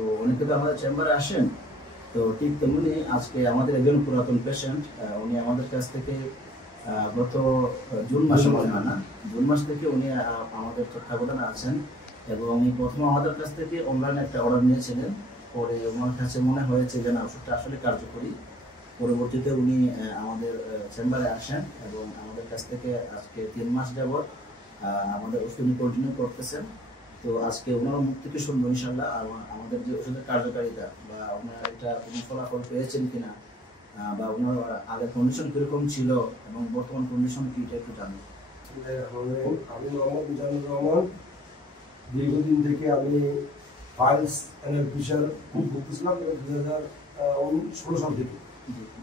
তো অনেকে তো আমাদের চেম্বারে আসেন, তো ঠিক তেমনি আজকে আমাদের একজন পুরাতন পেশেন্ট, উনি আমাদের কাছ থেকে গত জুন মাসে মনে হয় না, জুন মাস থেকে উনি আমাদের তত্ত্বাবধানে আছেন এবং উনি প্রথম আমাদের কাছ থেকে অনলাইনে একটা অর্ডার নিয়েছিলেন। পরে ওনার কাছে মনে হয়েছে যে না, ওষুধটা আসলে কার্যকরী। পরবর্তীতে উনি আমাদের চেম্বারে আসেন এবং আমাদের কাছ থেকে আজকে 3 মাস যাবৎ আমাদের ওষুধ কন্টিনিউ করতেছেন। তো আজকে ওনারা মুখ থেকে শুনবো ইনশাল্লাহ আমাদের যে ওষুধের কার্যকারিতা বা ওনারা এটা কোনো ফলাফল পেয়েছেন কিনা, বা ওনার আগের কন্ডিশন কিরকম ছিল এবং বর্তমান কন্ডিশন কি, এটা একটু জানবো। আমি মোহাম্মদ মিজানুর রহমান। দীর্ঘদিন থেকে আমি পাইলস এন্ড প্রেশার খুব ভুগতেছিলাম 2016 সাল থেকে।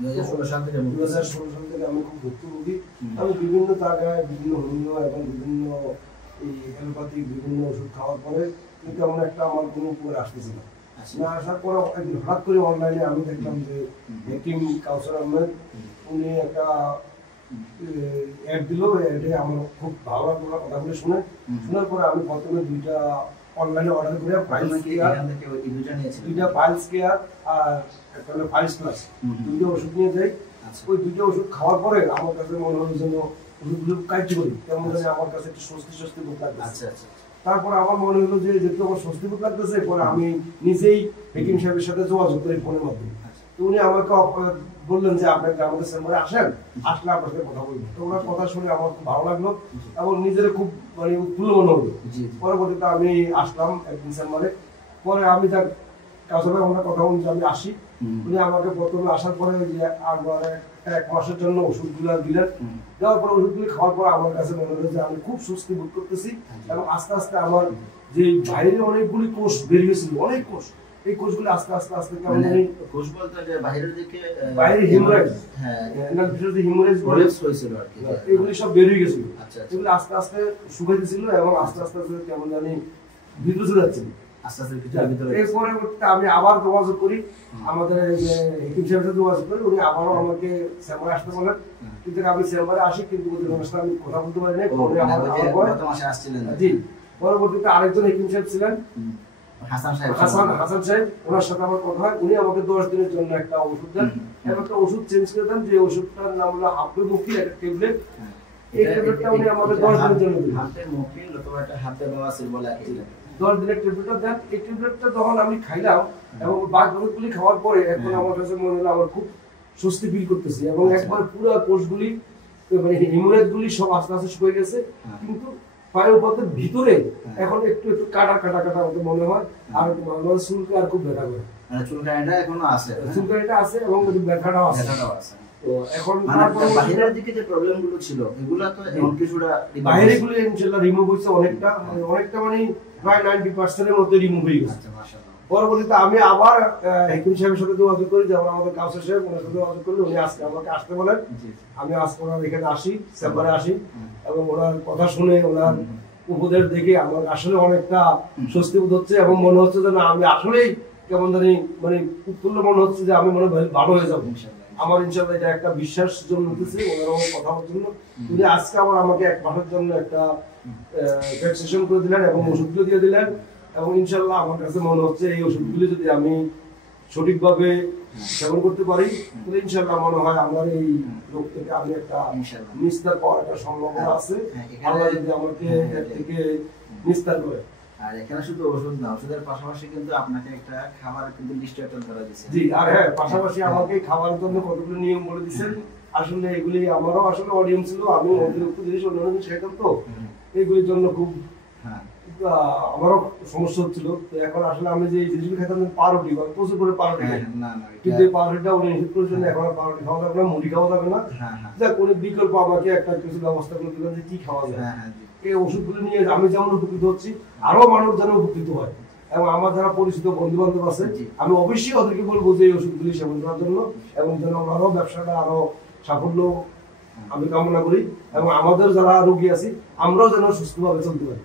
2016 সাল থেকে আমি খুব ভুক্তভোগী। আমি বিভিন্ন জায়গায় বিভিন্ন হোমিও এবং বিভিন্ন এই অ্যালোপ্যাথিক বিভিন্ন ওষুধ খাওয়ার পরে কিন্তু এমন একটা আমার কোনো উপকার আসতেছে না। আসার পরে একদিন হঠাৎ করে অনলাইনে আমি দেখলাম যে হেকিম কাউসার আহমেদ উনি একটা অ্যাড দিল। অ্যাডে আমার খুব ভালো লাগলো কথাগুলো শোনার পরে আমি প্রথমে 2টা অনলাইনে অর্ডার করে দুইটা পাইলস কেয়ার আর একটা হলো পাইলস প্লাস 2টা ওষুধ নিয়ে যাই। ওই 2টা ওষুধ খাওয়ার পরে আমার কাছে মনে হলো যেন ওষুধগুলো কার্যকরী, কেমন জানি আমার কাছে একটু স্বস্তি বোধ লাগছে। তারপরে আমার মনে হলো যে যেহেতু আমার স্বস্তি বোধ লাগতেছে, পরে আমি নিজেই হেকিম সাহেবের সাথে যোগাযোগ করি ফোনের মাধ্যমে। তো উনি আমাকে বললেন যে আপনাকে আমাদের চেম্বারে আসেন, আসলে আপনার সাথে কথা বলবেন। তো ওনার কথা শুনে আমার খুব ভালো লাগলো এবং নিজের খুব মানে উৎফুল্ল মনে হলো। পরবর্তীতে আমি আসলাম একদিন চেম্বারে। পরে আমি তার কাছে ওনার কথা অনুযায়ী আমি আসি। উনি আমাকে প্রথমে আসার পরে যে আমার 1 মাসের জন্য ওষুধগুলো দিলেন। দেওয়ার পরে ওষুধগুলি খাওয়ার পর আমার কাছে মনে হলো যে আমি খুব স্বস্তি বোধ করতেছি এবং আস্তে আস্তে আমার যে বাইরে অনেকগুলি কোষ বের হয়েছিল, অনেক কোষ, এই কোষগুলো আস্তে আস্তে আস্তে কেমন জানি কোষ বলতে যে বাইরের দিকে বাইরে হিমোরেজ, এনার ভিতরে যে হিমোরেজ হয়েছিল আর কি, এগুলি সব বের হয়ে গেছিল। এগুলো আস্তে আস্তে শুকাইতেছিল এবং আস্তে আস্তে কেমন জানি ভিতরে চলে যাচ্ছিল। এরপরে আমি আবার যোগাযোগ করি আমাদের হেকিম সাহেবের সাথে যোগাযোগ করি। উনি আবারও আমাকে চেম্বারে আসতে বলেন, কিন্তু আমি চেম্বারে আসি কিন্তু ওদের অনুষ্ঠানে আমি কথা বলতে পারি না। জি, পরবর্তীতে আরেকজন হেকিম সাহেব ছিলেন হাসান সাহেব, ওনার সাথে আমার কথা হয়। উনি আমাকে 10 দিনের জন্য একটা ওষুধ দেন এবং একটা ওষুধ চেঞ্জ করে দেন, যে ওষুধটার নাম হলো হাফে মুখি একটা ট্যাবলেট। এই ট্যাবলেটটা উনি আমাকে 10 দিনের জন্য দিলেন। হাফে মুখি অথবা একটা হাতে বাওয়াসির বলে আছে, 10 দিনের ট্যাবলেটটা দেন। এই ট্যাবলেটটা যখন আমি খাইলাম এবং বাকি ওষুধগুলি খাওয়ার পরে এখন আমার কাছে মনে হলো আমার খুব স্বস্তি ফিল করতেছি এবং একবার পুরো কোষগুলি মানে হিমোরেজগুলি সব আস্তে আস্তে শুকিয়ে গেছে। কিন্তু পায়ুপথের ভিতরে এখন একটু একটু কাটা মতো মনে হয়। আর আমার চুলকে আর খুব ব্যথা করে, চুলকানিটা এখনো আছে, চুলকানিটা আছে এবং ব্যথাটাও আছে। তো এখন বাইরের দিকে যে প্রবলেমগুলো ছিল এগুলা তো এখন কিছুটা বাইরেগুলো ইনশাআল্লাহ রিমুভ হইছে, অনেকটা মানে প্রায় 90% এর মধ্যে রিমুভ হয়ে গেছে। পরবর্তীতে আমি আবার হেকিম সাহেবের সাথে যোগাযোগ করি, যেমন আমাদের কাউসার সাহেব, ওনার সাথে যোগাযোগ করলে উনি আজকে আমাকে আসতে বলেন। আমি আজকে ওনার এখানে আসি, চেম্বারে আসি এবং ওনার কথা শুনে ওনার উপদেশ দেখে আমার আসলে অনেকটা স্বস্তি বোধ হচ্ছে এবং মনে হচ্ছে যে না, আমি আসলেই কেমন জানি মানে উৎফুল্ল মনে হচ্ছে যে আমি মনে ভালো হয়ে যাবো। আমার ইনশাআল্লাহ এটা একটা বিশ্বাস জন্মতেছে ওনার কথা বলার জন্য। উনি আজকে আবার আমাকে 1 মাসের জন্য একটা ভ্যাকসিনেশন করে দিলেন এবং ওষুধগুলো দিয়ে দিলেন এবং ইনশাআল্লাহ আমার কাছে মনে হচ্ছে এই ওষুধগুলো যদি আমি সঠিকভাবে সেবন করতে পারি তাহলে ইনশাআল্লাহ মনে হয় আমার এই রোগ থেকে আমি একটা নিস্তার পাওয়ার একটা সম্ভাবনা আছে। আল্লাহ যদি আমাকে এর থেকে নিস্তার করে। আর এখানে শুধু ওষুধ না, ওষুধের পাশাপাশি কিন্তু আপনাকে একটা খাবারের কিন্তু লিস্ট একটা ধরা দিয়েছে। জি, আর হ্যাঁ, পাশাপাশি আমাকে খাবারের জন্য কতগুলো নিয়ম বলে দিয়েছেন। আসলে এগুলি আমারও আসলে অডিয়েন্স ছিল, আমি অতিরিক্ত জিনিস অন্যান্য খেতাম, তো এইগুলির জন্য খুব আমারও সমস্যা হচ্ছিল। তো এখন আসলে আমি যে জিনিসগুলো খেতাম পাউরুটি, প্রচুর করে পাউরুটি খাই, কিন্তু এই পাউরুটিটা উনি নিষেধ করেছেন, এখন আর পাউরুটি খাওয়া যাবে না, মুড়ি খাওয়া যাবে না। যাক, উনি বিকল্প আমাকে একটা কিছু ব্যবস্থা করে দিলেন যে কি খাওয়া যায়। এই ওষুধগুলো নিয়ে আমি যেমন উপকৃত হচ্ছি, আরো মানুষ যেন উপকৃত হয় এবং আমার যারা পরিচিত বন্ধু বান্ধব আছে আমি অবশ্যই ওদেরকে বলবো যে এই ওষুধগুলি সেবন করার জন্য এবং যেন আরো ব্যবসাটা আরো সাফল্য আমি কামনা করি এবং আমাদের যারা রোগী আছি আমরাও যেন সুস্থভাবে চলতে পারি।